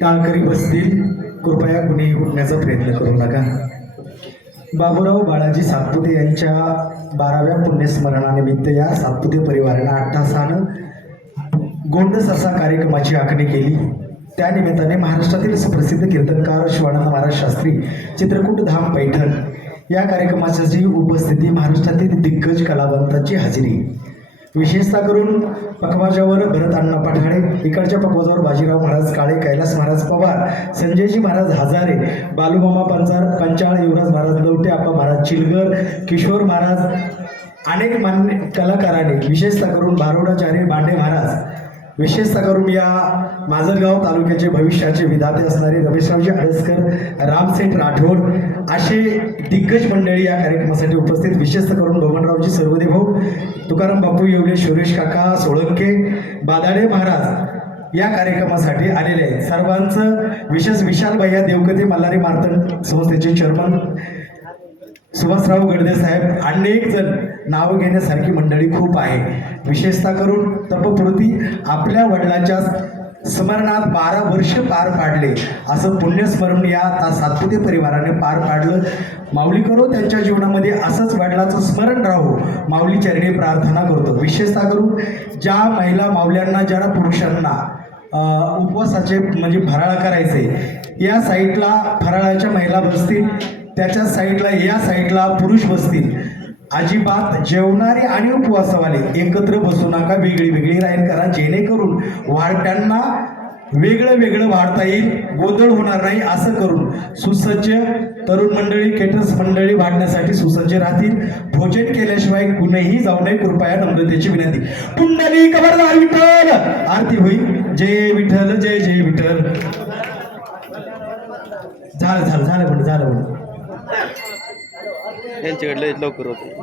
टाळकरी बसतील. कृपया कुणी उठण्याचा प्रयत्न करू नका. बाबूराव बाळाजी सातपुते यांच्या बाराव्या पुण्यस्मरणानिमित्त या सातपुते परिवारानं अट्टासानं गोंडस असा कार्यक्रमाची आखणी केली. त्यानिमित्ताने महाराष्ट्रातील सुप्रसिद्ध कीर्तनकार शिवानंद महाराज शास्त्री चित्रकूट धाम पैठण या कार्यक्रमाची उपस्थिती महाराष्ट्रातील दिग्गज कलावंतांची हजेरी. विशेषतः करून पखवाजावर भरत अण्णा पठाणे इकडच्या पखवाजावर बाजीराव महाराज काळे कैलास महाराज पवार संजयजी महाराज हजारे बालूमामा पंचार पंचाळ युवराज महाराज लवटे आप्पा महाराज चिलगर किशोर महाराज अनेक मान्य कलाकारांनी विशेषतः करून भारोडाचार्य भांडे महाराज विशेषतः करून या माजलगाव तालुक्याचे भविष्याचे विधाते असणारे रमेशरावजी आडसकर रामसेठ राठोड असे दिग्गज मंडळी या कार्यक्रमासाठी उपस्थित. विशेषतः करून बबनरावजी सर्वदे भाऊ तुकाराम बापू येवले सुरेश काका सोळंके बादाडे महाराज या कार्यक्रमासाठी आलेले आहेत. सर्वांचं विशेष विशाल भैया देवकते मल्हारी मार्तन संस्थेचे चेअरमन सुभाषराव गडदे साहेब अनेक जण नाव घेण्यासारखी मंडळी खूप आहे. विशेषतः करून तपकृती आपल्या वडिलांच्या स्मरणात बारा वर्ष पार पाडले. असं पुण्यस्मरण या ता सातपुते परिवाराने पार पाडलं. माऊली करो त्यांच्या जीवनामध्ये असंच वडिलाचं स्मरण राहो. माऊली चरणी प्रार्थना करतो. विशेषतः करून ज्या महिला माऊल्यांना ज्या पुरुषांना उपवासाचे म्हणजे फराळ करायचे या साईटला फराळाच्या महिला बसतील. त्याच्या साईडला या साईडला पुरुष बसतील. अजिबात जेवणारे आणि उपवासवाले एकत्र बसू नका वेगळी वेगळी राईन करा जेणेकरून वाढत्यांना वेगळं वेगळं वाढता येईल गोंधळ होणार नाही असं करून सुसज्ज तरुण मंडळी केटर्स मंडळी वाढण्यासाठी सुसज्ज राहतील. भोजन केल्याशिवाय कुणीही जाऊ नये कृपया नम्रतेची विनंती. पुंडली खबरदार विठ्ठल! आरती होईल. जय विठ्ठल जय जय विठ्ठल. झालं झालं. यांच्याकडे लवकर होते.